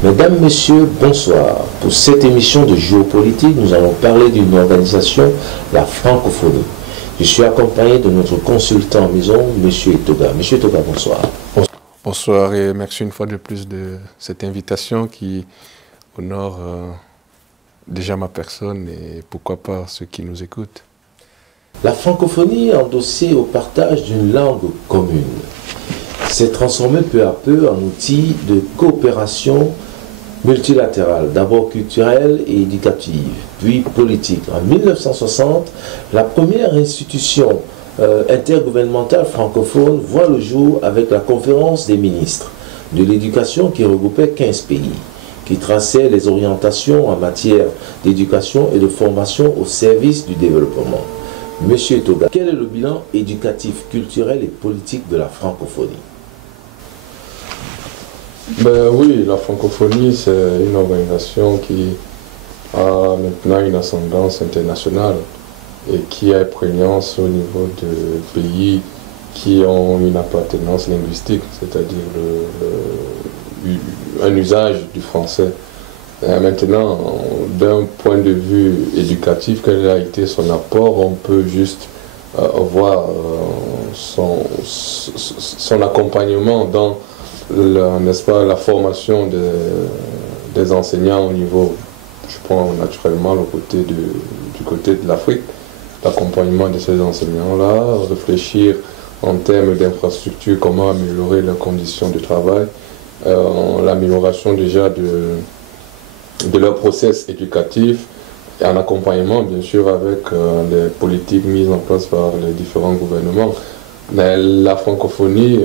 Mesdames, Messieurs, bonsoir. Pour cette émission de géopolitique, nous allons parler d'une organisation, la francophonie. Je suis accompagné de notre consultant en maison, M. Toga. M. Toga, bonsoir. Bonsoir et merci une fois de plus de cette invitation qui honore déjà ma personne et pourquoi pas ceux qui nous écoutent. La francophonie est endossée au partage d'une langue commune. S'est transformée peu à peu en outil de coopération multilatérale, d'abord culturelle et éducative, puis politique. En 1960, la première institution intergouvernementale francophone voit le jour avec la conférence des ministres de l'éducation qui regroupait 15 pays, qui traçait les orientations en matière d'éducation et de formation au service du développement. Monsieur Toga, quel est le bilan éducatif, culturel et politique de la francophonie? Ben oui, la francophonie, c'est une organisation qui a maintenant une ascendance internationale et qui a prégnance au niveau de pays qui ont une appartenance linguistique, c'est-à-dire un usage du français. Et maintenant, d'un point de vue éducatif, quel a été son apport, on peut juste voir son accompagnement dans n'est-ce pas, la formation des enseignants au niveau, je prends naturellement du côté de l'Afrique, l'accompagnement de ces enseignants-là, réfléchir en termes d'infrastructure, comment améliorer leurs conditions de travail, l'amélioration déjà de leur process éducatif, et en accompagnement bien sûr avec les politiques mises en place par les différents gouvernements. Mais la francophonie,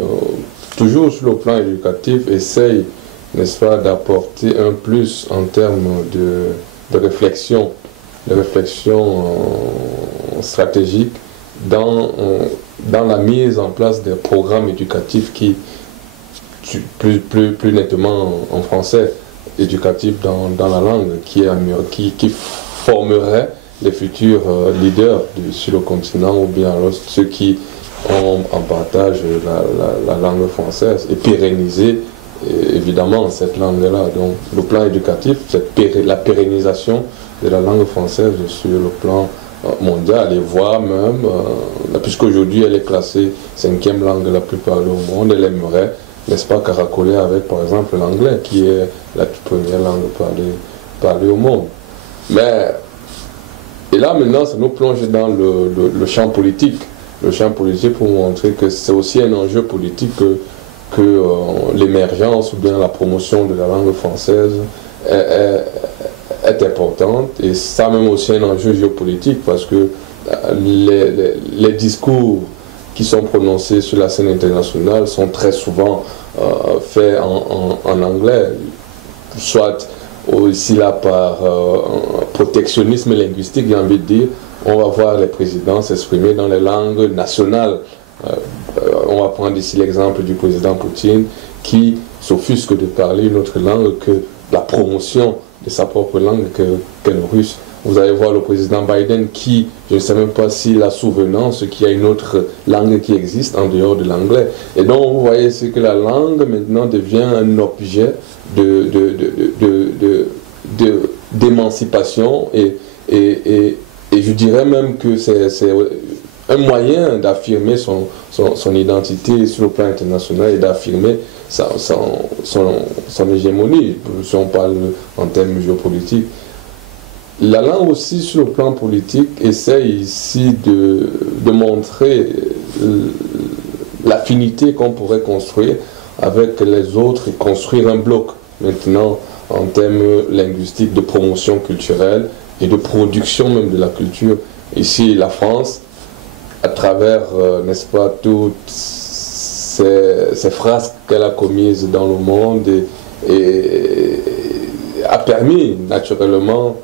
toujours sur le plan éducatif, essaye, n'est-ce pas, d'apporter un plus en termes de réflexion stratégique dans la mise en place des programmes éducatifs qui, plus nettement en français, éducatifs dans la langue, qui formerait les futurs leaders sur le continent ou bien alors ceux qui ont en partage la langue française et pérenniser évidemment cette langue-là. Donc le plan éducatif, la pérennisation de la langue française sur le plan mondial et voire même, puisqu'aujourd'hui elle est classée 5e langue la plus parlée au monde, elle aimerait, n'est-ce pas, caracoler avec par exemple l'anglais qui est la toute première langue parlée au monde. Et là maintenant ça nous plonge dans le champ politique. Le champ politique pour montrer que c'est aussi un enjeu politique que l'émergence ou bien la promotion de la langue française est importante. Et ça même aussi un enjeu géopolitique parce que les discours qui sont prononcés sur la scène internationale sont très souvent faits en anglais, soit aussi là par protectionnisme linguistique, j'ai envie de dire. On va voir les présidents s'exprimer dans les langues nationales. On va prendre ici l'exemple du président Poutine qui s'offusque de parler une autre langue que la promotion de sa propre langue qu'est le russe. Vous allez voir le président Biden qui, je ne sais même pas s'il a souvenance qu'il y a une autre langue qui existe en dehors de l'anglais. Et donc vous voyez, c'est que la langue maintenant devient un objet d'émancipation et je dirais même que c'est un moyen d'affirmer son identité sur le plan international et d'affirmer son hégémonie, si on parle en termes géopolitiques. La langue aussi, sur le plan politique, essaie ici de montrer l'affinité qu'on pourrait construire avec les autres et construire un bloc maintenant en termes linguistiques de promotion culturelle et de production même de la culture. Ici, la France, à travers, n'est-ce pas, toutes ces phrases qu'elle a commises dans le monde et a permis naturellement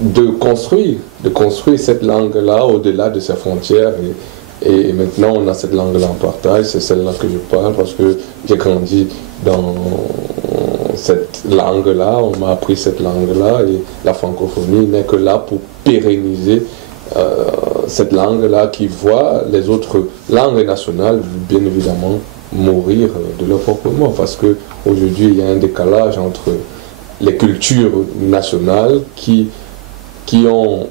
de construire cette langue-là au-delà de ses frontières. Et maintenant, on a cette langue-là en partage, c'est celle-là que je parle parce que j'ai grandi dans cette langue-là, on m'a appris cette langue-là et la francophonie n'est que là pour pérenniser cette langue-là qui voit les autres langues nationales, bien évidemment, mourir de leur propre mort parce qu'aujourd'hui, il y a un décalage entre les cultures nationales qui sont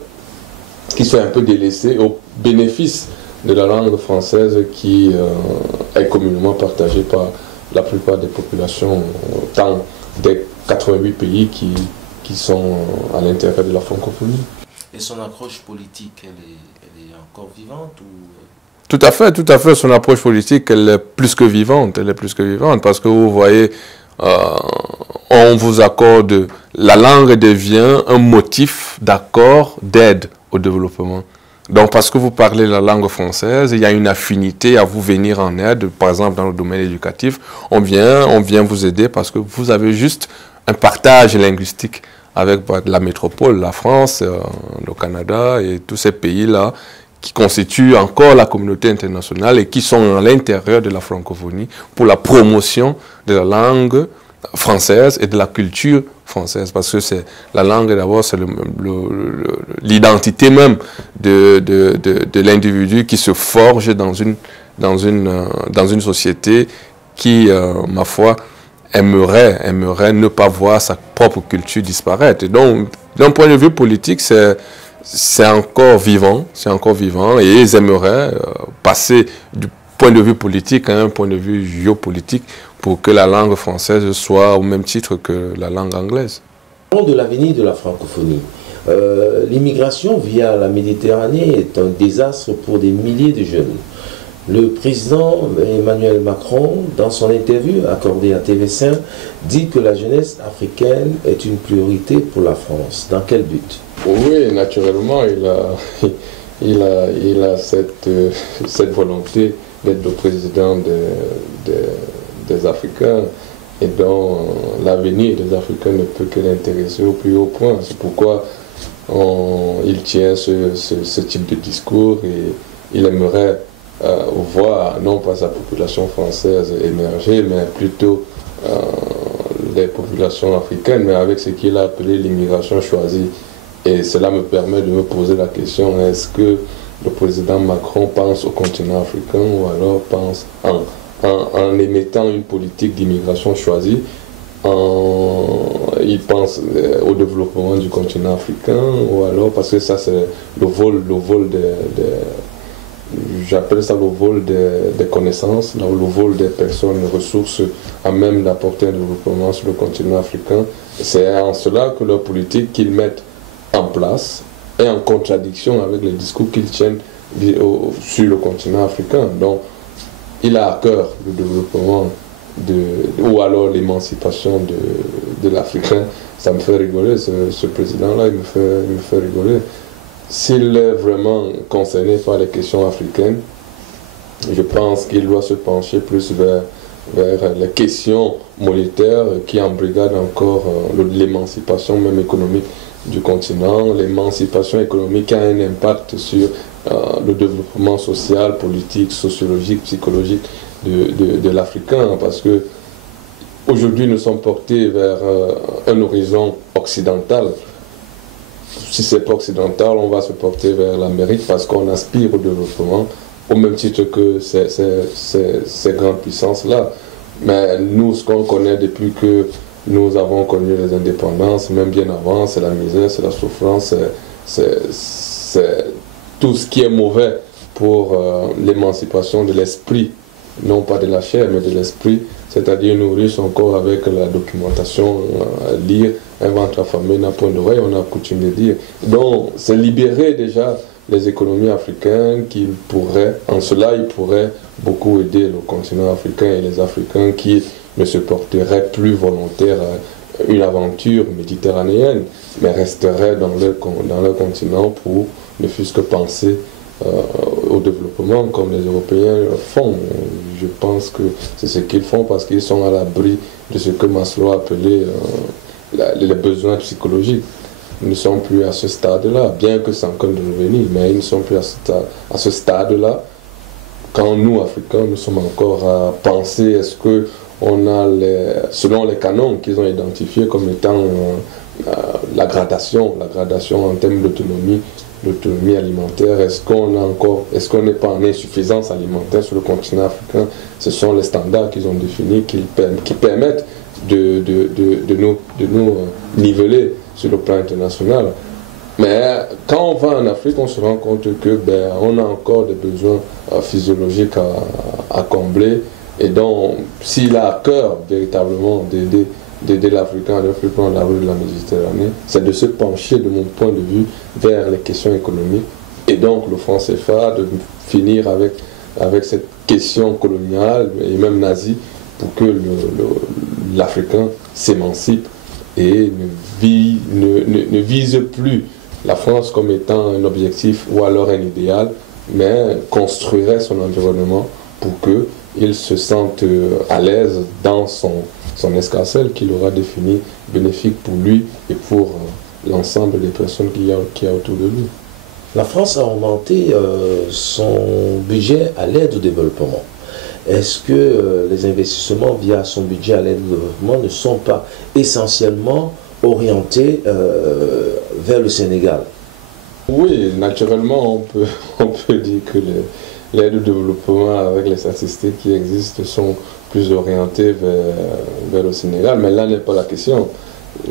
un peu délaissées au bénéfice de la langue française qui est communément partagée par la plupart des populations, tant des 88 pays qui sont à l'intérieur de la francophonie. Et son approche politique, elle est encore vivante ou... Tout à fait. Son approche politique, elle est plus que vivante. Parce que vous voyez, on vous accorde... La langue devient un motif d'accord, d'aide au développement. Donc, parce que vous parlez la langue française, il y a une affinité à vous venir en aide. Par exemple, dans le domaine éducatif, on vient vous aider parce que vous avez juste un partage linguistique avec la métropole, la France, le Canada et tous ces pays-là qui constituent encore la communauté internationale et qui sont à l'intérieur de la francophonie pour la promotion de la langue française et de la culture française, parce que c'est la langue d'abord, c'est l'identité même de l'individu qui se forge dans une société qui, ma foi, aimerait ne pas voir sa propre culture disparaître. Et donc, d'un point de vue politique, c'est encore vivant, et ils aimeraient passer du point de vue politique à un point de vue géopolitique pour que la langue française soit au même titre que la langue anglaise. Parlons de l'avenir de la francophonie. L'immigration via la Méditerranée est un désastre pour des milliers de jeunes. Le président Emmanuel Macron, dans son interview accordée à TV5, dit que la jeunesse africaine est une priorité pour la France. Dans quel but? Oui, naturellement, il a cette volonté d'être le président des Africains, et dont l'avenir des Africains ne peut que l'intéresser au plus haut point. C'est pourquoi il tient ce type de discours, et il aimerait voir non pas sa population française émerger, mais plutôt les populations africaines, mais avec ce qu'il a appelé l'immigration choisie. Et cela me permet de me poser la question, est-ce que le président Macron pense au continent africain, ou alors pense en émettant une politique d'immigration choisie, il pense au développement du continent africain, ou alors parce que ça c'est le vol j'appelle ça le vol des connaissances, le vol des personnes, des ressources à même d'apporter un développement sur le continent africain. C'est en cela que leur politique qu'ils mettent en place est en contradiction avec les discours qu'ils tiennent sur le continent africain. Donc, il a à cœur le développement ou alors l'émancipation de l'Africain. Ça me fait rigoler, ce président-là, il me fait rigoler. S'il est vraiment concerné par les questions africaines, je pense qu'il doit se pencher plus vers les questions monétaires qui embrigadent encore l'émancipation même économique du continent. L'émancipation économique a un impact sur le développement social, politique, sociologique, psychologique de l'Africain, parce que aujourd'hui nous sommes portés vers un horizon occidental. Si ce n'est pas occidental, on va se porter vers l'Amérique parce qu'on aspire au développement au même titre que ces grandes puissances-là. Mais nous, ce qu'on connaît depuis que nous avons connu les indépendances, même bien avant, c'est la misère, c'est la souffrance, c'est tout ce qui est mauvais pour l'émancipation de l'esprit, non pas de la chair, mais de l'esprit, c'est-à-dire nourrir son corps avec la documentation, lire, un ventre affamé n'a point d'oreille, on a coutume de dire. Donc, c'est libérer déjà les économies africaines qui pourraient, en cela, ils pourraient beaucoup aider le continent africain et les Africains qui ne se porteraient plus volontaires à une aventure méditerranéenne, mais resteraient dans leur continent pour ne fût-ce que penser au développement comme les Européens font. Je pense que c'est ce qu'ils font parce qu'ils sont à l'abri de ce que Maslow a appelé les besoins psychologiques. Ils ne sont plus à ce stade-là, bien que c'est en train de revenir, mais ils ne sont plus à ce stade-là. Quand nous, Africains, nous sommes encore à penser, est-ce qu'on a, selon les canons qu'ils ont identifiés comme étant la gradation en termes d'autonomie alimentaire, est-ce qu'on n'est pas en insuffisance alimentaire sur le continent africain? Ce sont les standards qu'ils ont définis qui permettent de nous niveler sur le plan international. Mais quand on va en Afrique, on se rend compte que on a encore des besoins physiologiques à combler. Et donc, s'il a à cœur véritablement d'aider l'Africain à développer la rue de la Méditerranée, c'est de se pencher, de mon point de vue, vers les questions économiques. Et donc, le franc CFA, de finir avec cette question coloniale et même nazie, pour que l'Africain s'émancipe et ne vise plus la France comme étant un objectif ou alors un idéal, mais construirait son environnement pour qu'il se sente à l'aise dans son escarcelle qu'il aura défini, bénéfique pour lui et pour l'ensemble des personnes qu'il y a autour de lui. La France a augmenté son budget à l'aide au développement. Est-ce que les investissements via son budget à l'aide au développement ne sont pas essentiellement orientés vers le Sénégal? Oui, naturellement, on peut dire que l'aide au développement avec les statistiques qui existent sont plus orientées vers le Sénégal, mais là n'est pas la question.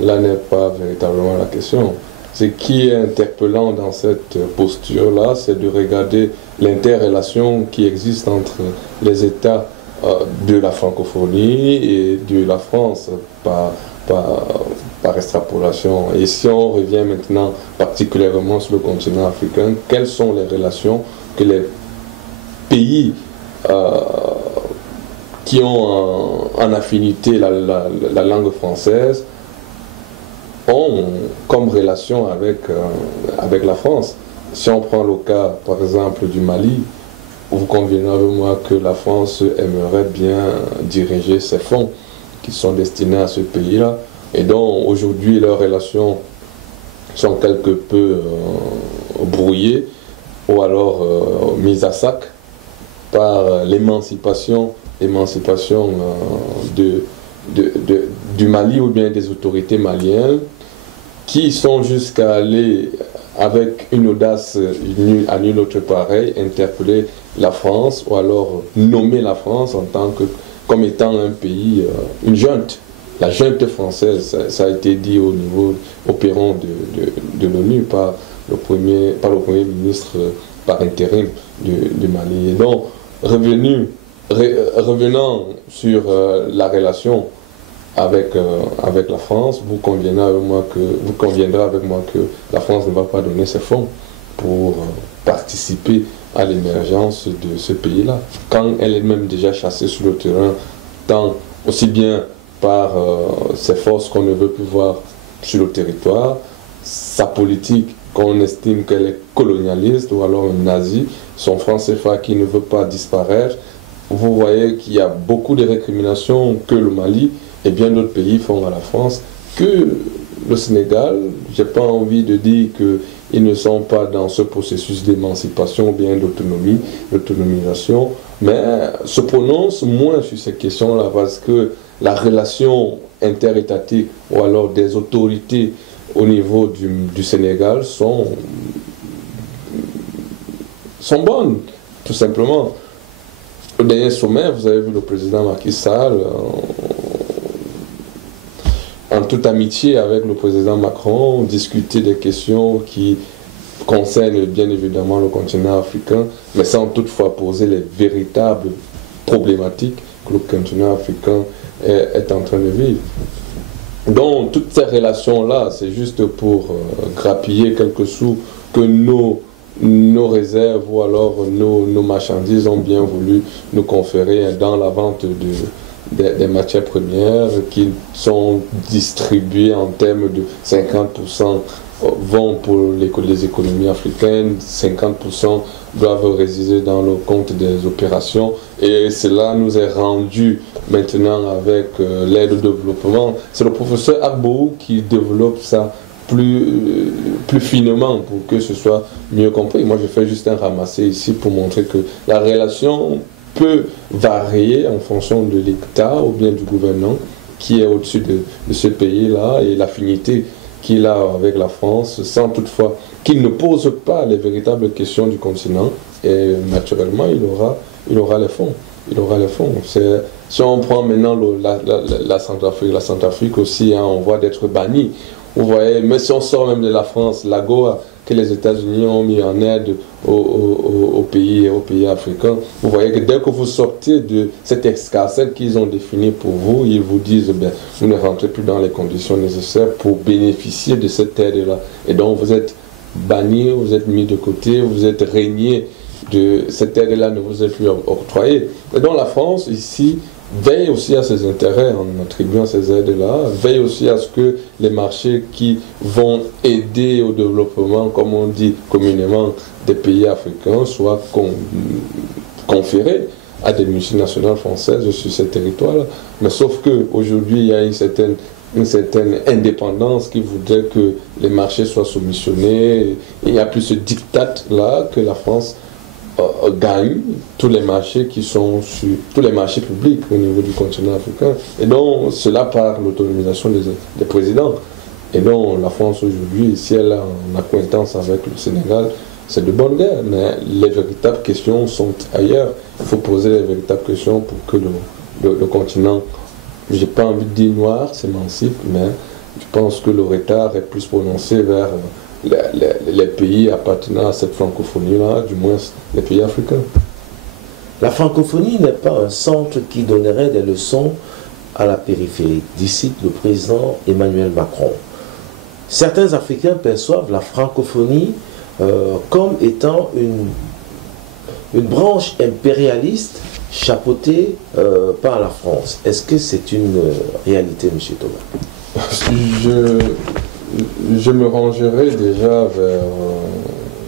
Là n'est pas véritablement la question. Ce qui est interpellant dans cette posture-là, c'est de regarder l'interrelation qui existe entre les États de la francophonie et de la France par extrapolation. Et si on revient maintenant particulièrement sur le continent africain, quelles sont les relations que les pays qui ont en affinité la langue française ont comme relation avec la France? Si on prend le cas, par exemple, du Mali, vous conviendrez avec moi que la France aimerait bien diriger ses fonds qui sont destinés à ce pays-là. Et donc, aujourd'hui, leurs relations sont quelque peu brouillées ou alors mises à sac par l'émancipation du Mali ou bien des autorités maliennes qui sont jusqu'à aller avec une audace à nulle autre pareille, interpeller la France ou alors nommer la France comme étant un pays, une junte. La junte française, ça a été dit au niveau opérant de l'ONU par le premier ministre par intérim du Mali. Et donc, revenant sur la relation avec la France, vous conviendrez avec moi que la France ne va pas donner ses fonds pour participer à l'émergence de ce pays-là, quand elle est même déjà chassée sur le terrain, tant aussi bien par ses forces qu'on ne veut plus voir sur le territoire, sa politique qu'on estime qu'elle est colonialiste ou alors nazie, son franc CFA qui ne veut pas disparaître. Vous voyez qu'il y a beaucoup de récriminations que le Mali et bien d'autres pays font à la France, que le Sénégal, j'ai pas envie de dire qu'ils ne sont pas dans ce processus d'émancipation ou bien d'autonomisation, mais se prononcent moins sur ces questions-là parce que la relation interétatique ou alors des autorités au niveau du Sénégal sont bonnes, tout simplement. Au dernier sommet, vous avez vu le président Macky Sall en toute amitié avec le président Macron discuter des questions qui concernent bien évidemment le continent africain, mais sans toutefois poser les véritables problématiques que le continent africain est en train de vivre. Donc toutes ces relations-là, c'est juste pour grappiller quelques sous que nos réserves ou alors nos marchandises ont bien voulu nous conférer dans la vente des matières premières qui sont distribuées en termes de 50% vont pour les économies africaines, 50% doivent résider dans le compte des opérations et cela nous est rendu maintenant avec l'aide au développement. C'est le professeur Agbou qui développe ça plus finement pour que ce soit mieux compris. Moi, je fais juste un ramassé ici pour montrer que la relation peut varier en fonction de l'État ou bien du gouvernement qui est au-dessus de ce pays-là et l'affinité qu'il a avec la France, sans toutefois qu'il ne pose pas les véritables questions du continent. Et naturellement, il aura les fonds. Il aura les fonds. Si on prend maintenant la Centrafrique aussi, hein, on voit d'être banni. Vous voyez, mais si on sort même de la France, l'AGOA que les États-Unis ont mis en aide aux pays africains, vous voyez que dès que vous sortez de cet escarcelle qu'ils ont défini pour vous, ils vous disent, bien, vous ne rentrez plus dans les conditions nécessaires pour bénéficier de cette aide-là. Et donc vous êtes banni, vous êtes mis de côté, vous êtes régné de cette aide-là, ne vous est plus octroyée. Et donc la France, ici, veille aussi à ses intérêts en attribuant ces aides-là, veille aussi à ce que les marchés qui vont aider au développement, comme on dit communément, des pays africains soient conférés à des multinationales françaises sur ces territoires-là. Mais sauf qu'aujourd'hui, il y a une certaine indépendance qui voudrait que les marchés soient soumissionnés. Il n'y a plus ce diktat-là que la France gagne tous les marchés qui sont sur tous les marchés publics au niveau du continent africain. Et donc, cela par l'autonomisation des présidents. Et donc, la France aujourd'hui, si elle a une acquaintance avec le Sénégal, c'est de bonne guerre. Mais les véritables questions sont ailleurs. Il faut poser les véritables questions pour que le continent, j'ai pas envie de dire noir, s'émancipe, mais je pense que le retard est plus prononcé vers les pays appartenant à cette francophonie-là, du moins les pays africains. La francophonie n'est pas un centre qui donnerait des leçons à la périphérie, d'ici le président Emmanuel Macron. Certains Africains perçoivent la francophonie comme étant une branche impérialiste chapeautée par la France. Est-ce que c'est une réalité, M. Thomas? Je me rangerai déjà vers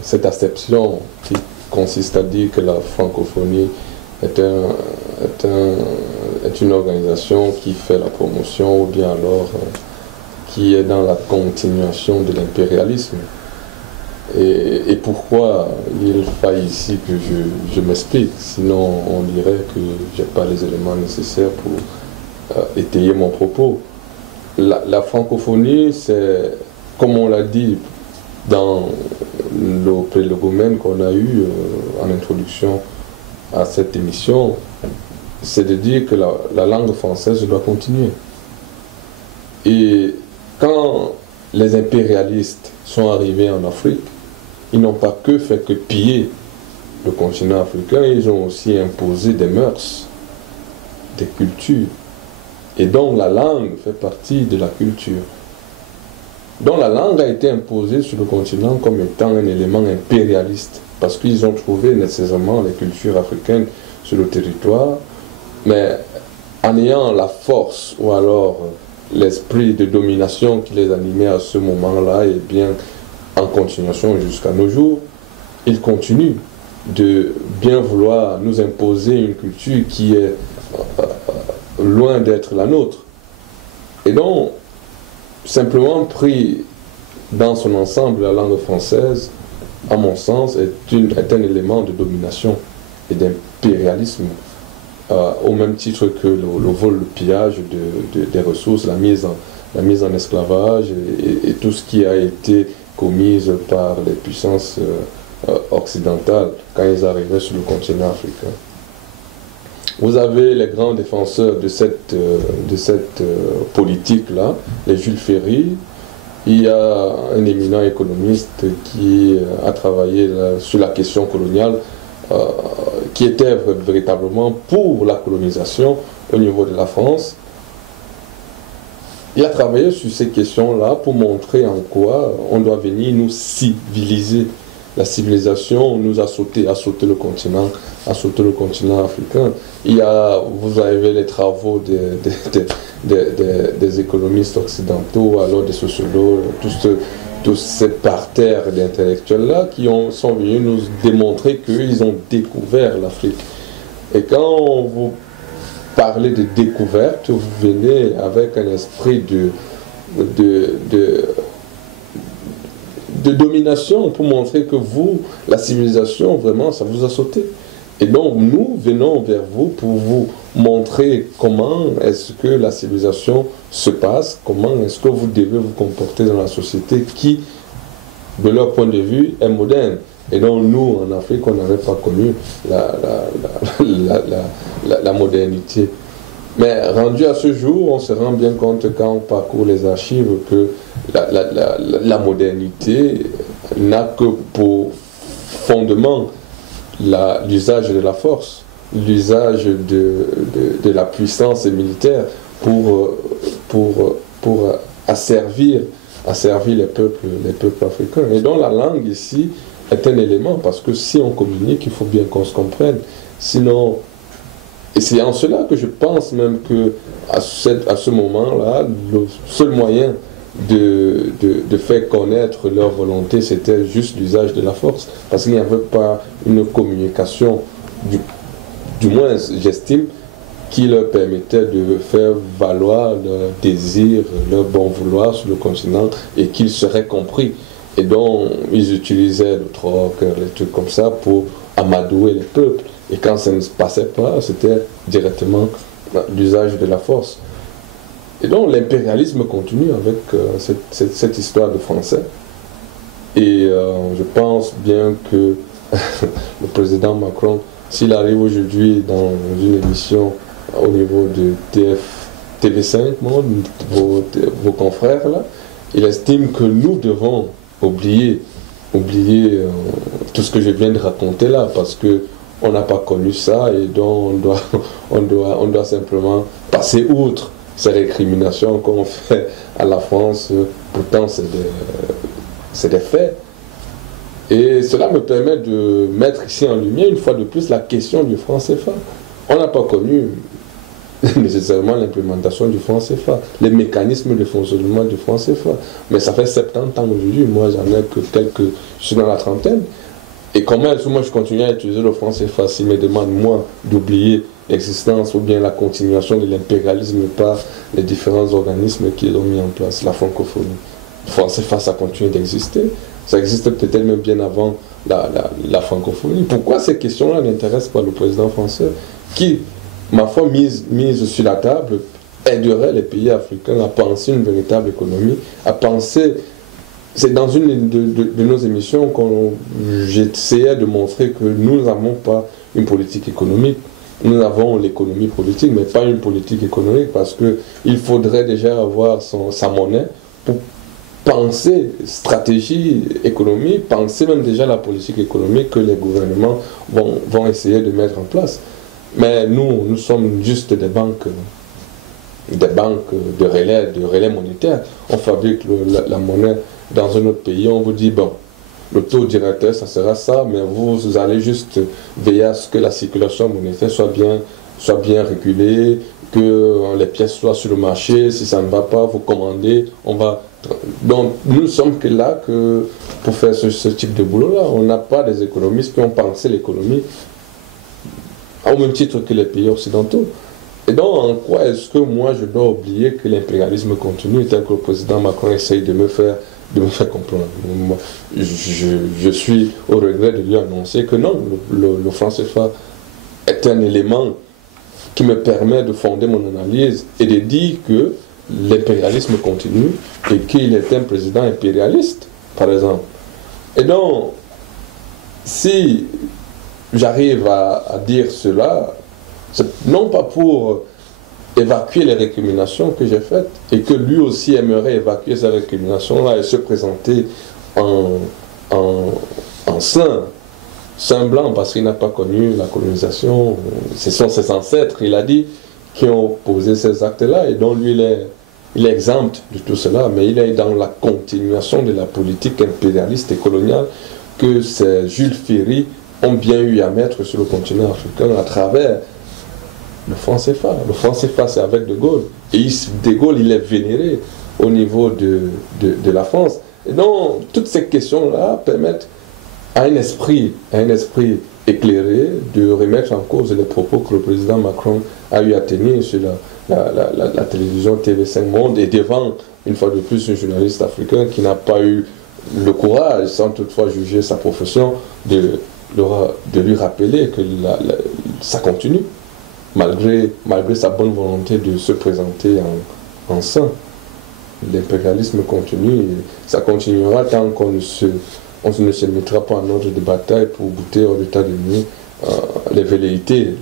cette acception qui consiste à dire que la francophonie est une organisation qui fait la promotion ou bien alors qui est dans la continuation de l'impérialisme. Et pourquoi il faille ici que je m'explique, sinon on dirait que je n'ai pas les éléments nécessaires pour étayer mon propos. La francophonie, c'est, comme on l'a dit dans le prélégomène qu'on a eu en introduction à cette émission, c'est de dire que la langue française doit continuer. Et quand les impérialistes sont arrivés en Afrique, ils n'ont pas fait que piller le continent africain, ils ont aussi imposé des mœurs, des cultures. Et donc la langue fait partie de la culture. Donc la langue a été imposée sur le continent comme étant un élément impérialiste, parce qu'ils ont trouvé nécessairement les cultures africaines sur le territoire, mais en ayant la force ou alors l'esprit de domination qui les animait à ce moment-là, et bien en continuation jusqu'à nos jours, ils continuent de bien vouloir nous imposer une culture qui est loin d'être la nôtre. Et donc, simplement pris dans son ensemble, la langue française, à mon sens, est un élément de domination et d'impérialisme, au même titre que le vol, le pillage des ressources, la mise en esclavage et tout ce qui a été commis par les puissances occidentales quand ils arrivaient sur le continent africain. Vous avez les grands défenseurs de cette politique-là, les Jules Ferry. Il y a un éminent économiste qui a travaillé sur la question coloniale, qui était véritablement pour la colonisation au niveau de la France. Il a travaillé sur ces questions-là pour montrer en quoi on doit venir nous civiliser. La civilisation nous a sauté le continent africain. Vous avez les travaux des économistes occidentaux, alors des sociologues, tous ces parterres d'intellectuels-là qui sont venus nous démontrer qu'ils ont découvert l'Afrique. Et quand vous parlez de découverte, vous venez avec un esprit de domination pour montrer que vous, la civilisation, vraiment, ça vous a sauté. Et donc, nous venons vers vous pour vous montrer comment est-ce que la civilisation se passe, comment est-ce que vous devez vous comporter dans la société qui, de leur point de vue, est moderne. Et donc, nous, en Afrique, on n'avait pas connu la modernité. Mais rendu à ce jour, on se rend bien compte quand on parcourt les archives que la modernité n'a que pour fondement l'usage de la force, l'usage de la puissance militaire pour asservir les peuples africains. Et donc la langue ici est un élément, parce que si on communique, il faut bien qu'on se comprenne. Sinon, et c'est en cela que je pense même que à ce moment-là, le seul moyen de faire connaître leur volonté, c'était juste l'usage de la force, parce qu'il n'y avait pas une communication, du moins j'estime, qui leur permettait de faire valoir leur désir, leur bon vouloir sur le continent, et qu'ils seraient compris. Et donc ils utilisaient le troc, les trucs comme ça pour amadouer les peuples, et quand ça ne se passait pas, c'était directement l'usage de la force. Et donc l'impérialisme continue avec cette histoire de français. Et je pense bien que le président Macron, s'il arrive aujourd'hui dans une émission au niveau de TV5, vos confrères là, il estime que nous devons oublier tout ce que je viens de raconter là, parce que on n'a pas connu ça, et donc on doit simplement passer outre ces récriminations qu'on fait à la France. Pourtant c'est des faits. Et cela me permet de mettre ici en lumière une fois de plus la question du franc CFA. On n'a pas connu nécessairement l'implémentation du franc CFA, les mécanismes de fonctionnement du franc CFA. Mais ça fait 70 ans aujourd'hui, moi j'en ai que quelques, je suis dans la trentaine. Et comment est-ce que moi je continue à utiliser le franc CFA s'il me demande moi d'oublier l'existence ou bien la continuation de l'impérialisme par les différents organismes qui ont mis en place la francophonie. Le franc CFA, ça continue d'exister. Ça existe peut-être même bien avant la francophonie. Pourquoi ces questions-là n'intéressent pas le président français qui, ma foi, mise sur la table, aiderait les pays africains à penser une véritable économie, à penser... C'est dans une de nos émissions que j'essayais de montrer que nous n'avons pas une politique économique. Nous avons l'économie politique, mais pas une politique économique, parce qu'il faudrait déjà avoir sa monnaie pour penser stratégie économique, penser même déjà la politique économique que les gouvernements vont essayer de mettre en place. Mais nous sommes juste des banques de relais monétaires. On fabrique la monnaie dans un autre pays, on vous dit, bon, le taux directeur, ça sera ça, mais vous allez juste veiller à ce que la circulation monétaire soit bien régulée, que les pièces soient sur le marché. Si ça ne va pas, vous commandez, on va... Donc, nous ne sommes que là pour faire ce type de boulot-là. On n'a pas des économistes qui ont pensé l'économie au même titre que les pays occidentaux. Et donc, en quoi est-ce que moi, je dois oublier que l'impérialisme continue, tel que le président Macron essaye de me faire comprendre. Moi, je suis au regret de lui annoncer que non, le franc CFA est un élément qui me permet de fonder mon analyse et de dire que l'impérialisme continue et qu'il est un président impérialiste, par exemple. Et donc, si j'arrive à dire cela, c'est non pas pour évacuer les récriminations que j'ai faites, et que lui aussi aimerait évacuer ces récriminations-là et se présenter en saint blanc, parce qu'il n'a pas connu la colonisation. Ce sont ses ancêtres, il a dit, qui ont posé ces actes-là, et donc lui, il est exempt de tout cela, mais il est dans la continuation de la politique impérialiste et coloniale que ces Jules Ferry ont bien eu à mettre sur le continent africain à travers le franc CFA. Le franc CFA, c'est avec De Gaulle. Et De Gaulle, il est vénéré au niveau de la France. Et donc, toutes ces questions-là permettent à un esprit éclairé de remettre en cause les propos que le président Macron a eu à tenir sur la télévision TV5 Monde, et devant, une fois de plus, un journaliste africain qui n'a pas eu le courage, sans toutefois juger sa profession, de lui rappeler que ça continue, malgré sa bonne volonté de se présenter en saint. L'impérialisme continue et ça continuera tant qu'on ne se mettra pas en ordre de bataille pour goûter au état de nuit les velléités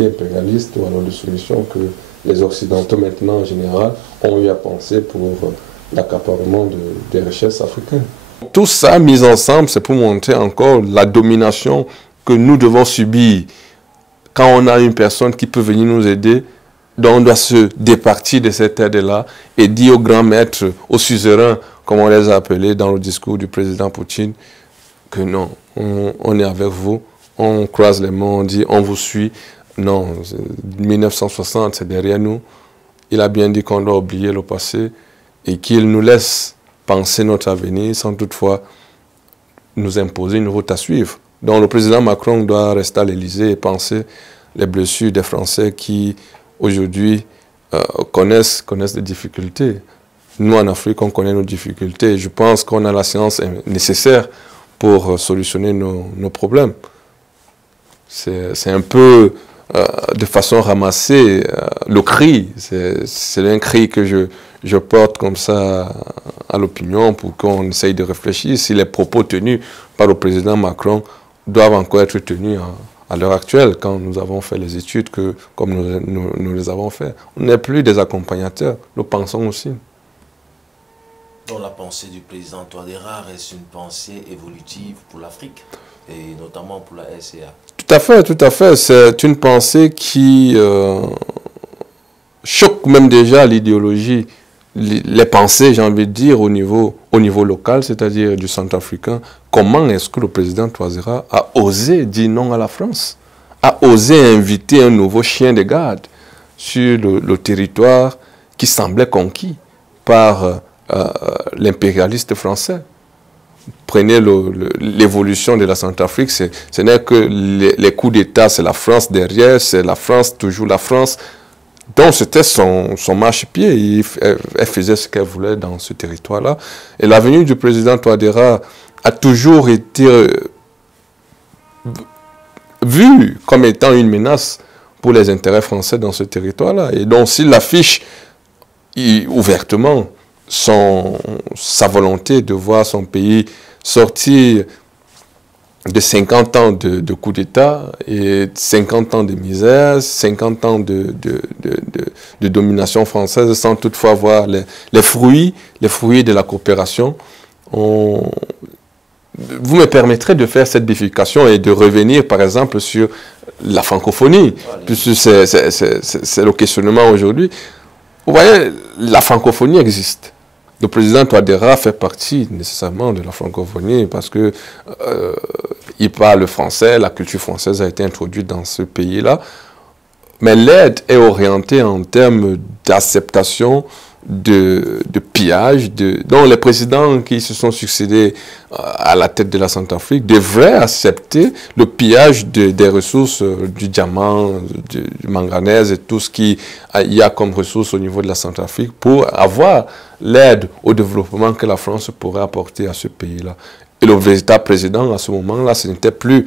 impérialistes ou alors de soumission que les Occidentaux maintenant en général ont eu à penser pour l'accaparement des richesses africaines. Tout ça mis ensemble, c'est pour montrer encore la domination que nous devons subir quand on a une personne qui peut venir nous aider. Donc on doit se départir de cette aide-là et dire aux grands maîtres, aux suzerains, comme on les a appelés dans le discours du président Poutine, que non, on est avec vous, on croise les mains, on dit on vous suit. Non, 1960 c'est derrière nous. Il a bien dit qu'on doit oublier le passé et qu'il nous laisse penser notre avenir sans toutefois nous imposer une route à suivre. Donc le président Macron doit rester à l'Élysée et penser les blessures des Français qui aujourd'hui connaissent des difficultés. Nous, en Afrique, on connaît nos difficultés. Je pense qu'on a la science nécessaire pour solutionner nos problèmes. C'est un peu de façon ramassée le cri. C'est un cri que je porte comme ça à l'opinion pour qu'on essaye de réfléchir si les propos tenus par le président Macron doivent encore être tenus à l'heure actuelle, quand nous avons fait les études comme nous les avons fait. On n'est plus des accompagnateurs, nous pensons aussi. Donc la pensée du président Touadéra reste une pensée évolutive pour l'Afrique, et notamment pour la SCA. Tout à fait. C'est une pensée qui choque même déjà l'idéologie, les pensées, j'ai envie de dire, au niveau local, c'est-à-dire du Centrafricain. Comment est-ce que le président Touadéra a osé dire non à la France, a osé inviter un nouveau chien de garde sur le territoire qui semblait conquis par l'impérialiste français? Prenez l'évolution de la Centrafrique, ce n'est que les coups d'État, c'est la France derrière, c'est la France, toujours la France. Donc c'était son marchepied, elle faisait ce qu'elle voulait dans ce territoire-là. Et la venue du président Touadéra a toujours été vue comme étant une menace pour les intérêts français dans ce territoire-là. Et donc s'il affiche ouvertement sa volonté de voir son pays sortir de 50 ans de coup d'État et 50 ans de misère, 50 ans de domination française sans toutefois voir les fruits de la coopération. Vous me permettrez de faire cette bifurcation et de revenir par exemple sur la francophonie, puisque c'est le questionnement aujourd'hui. Vous voyez, la francophonie existe. Le président Touadéra fait partie nécessairement de la francophonie parce que il parle français, la culture française a été introduite dans ce pays-là. Mais l'aide est orientée en termes d'acceptation, de pillage. Donc les présidents qui se sont succédés à la tête de la Centrafrique devraient accepter le pillage des ressources du diamant, du manganèse et tout ce qu'il y a comme ressources au niveau de la Centrafrique pour avoir l'aide au développement que la France pourrait apporter à ce pays-là. Et le véritable président à ce moment-là, ce n'était plus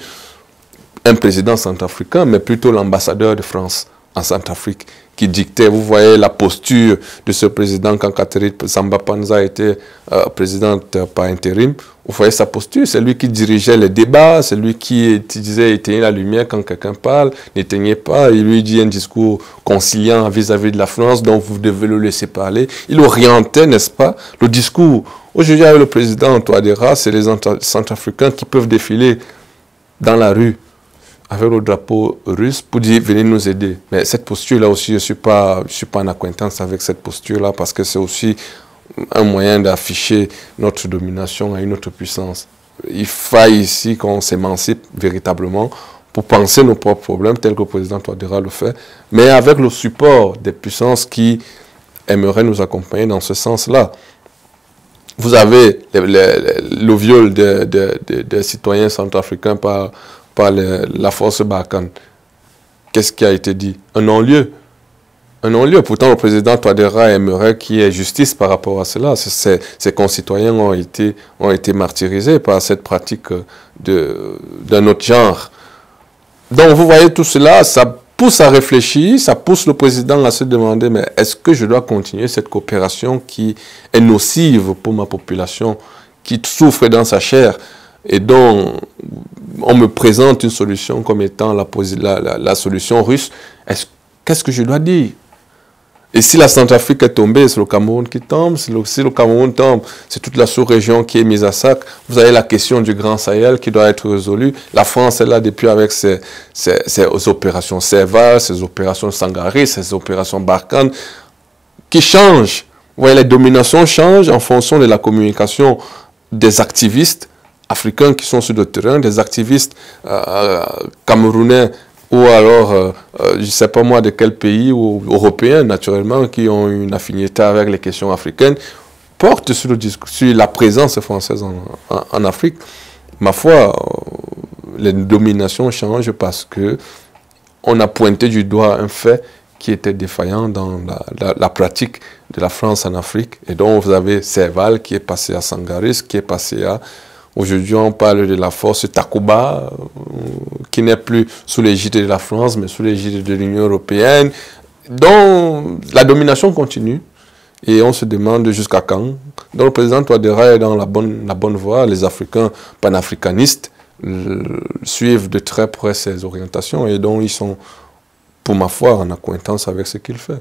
un président centrafricain, mais plutôt l'ambassadeur de France en Centrafrique qui dictait. Vous voyez la posture de ce président quand Catherine Samba-Panza était présidente par intérim. Vous voyez sa posture, c'est lui qui dirigeait les débats, c'est lui qui disait éteignez la lumière quand quelqu'un parle, n'éteignez pas. Il lui dit un discours conciliant vis-à-vis de la France, donc vous devez le laisser parler. Il orientait, n'est-ce pas, le discours. Aujourd'hui, avec le président Touadéra, c'est les Centrafricains qui peuvent défiler dans la rue avec le drapeau russe pour dire venez nous aider. Mais cette posture-là aussi, je ne suis pas en acquaintance avec cette posture-là parce que c'est aussi un moyen d'afficher notre domination à une autre puissance. Il faut ici qu'on s'émancipe véritablement pour penser nos propres problèmes, tel que le président Touadéra le fait, mais avec le support des puissances qui aimeraient nous accompagner dans ce sens-là. Vous avez le viol des citoyens centrafricains par la force Barkhane. Qu'est-ce qui a été dit? Un non-lieu. un non-lieu. Pourtant, le président Touadéra aimerait qu'il y ait justice par rapport à cela. Ses concitoyens ont été martyrisés par cette pratique d'un autre genre. Donc, vous voyez, tout cela, ça pousse à réfléchir, ça pousse le président à se demander, mais est-ce que je dois continuer cette coopération qui est nocive pour ma population, qui souffre dans sa chair, et dont on me présente une solution comme étant la solution russe? Qu'est-ce que je dois dire? Et si la Centrafrique est tombée, c'est le Cameroun qui tombe. Si le Cameroun tombe, c'est toute la sous-région qui est mise à sac. Vous avez la question du Grand Sahel qui doit être résolue. La France est là depuis avec ses opérations Serval, ses opérations Sangaré, ses opérations Barkhane, qui changent. Vous voyez, les dominations changent en fonction de la communication des activistes africains qui sont sur le terrain, des activistes camerounais, ou alors, je ne sais pas moi de quel pays, ou européens naturellement, qui ont une affinité avec les questions africaines, portent sur la présence française en Afrique. Ma foi, les dominations changent parce que on a pointé du doigt un fait qui était défaillant dans la pratique de la France en Afrique. Et donc, vous avez Serval qui est passé à Sangaris, qui est passé à... Aujourd'hui, on parle de la force Takuba, qui n'est plus sous l'égide de la France, mais sous l'égide de l'Union européenne. Donc, la domination continue. Et on se demande jusqu'à quand. Donc, le président Touadéra est dans la bonne voie. Les Africains panafricanistes suivent de très près ses orientations. Et donc, ils sont, pour ma foi, en accointance avec ce qu'il fait.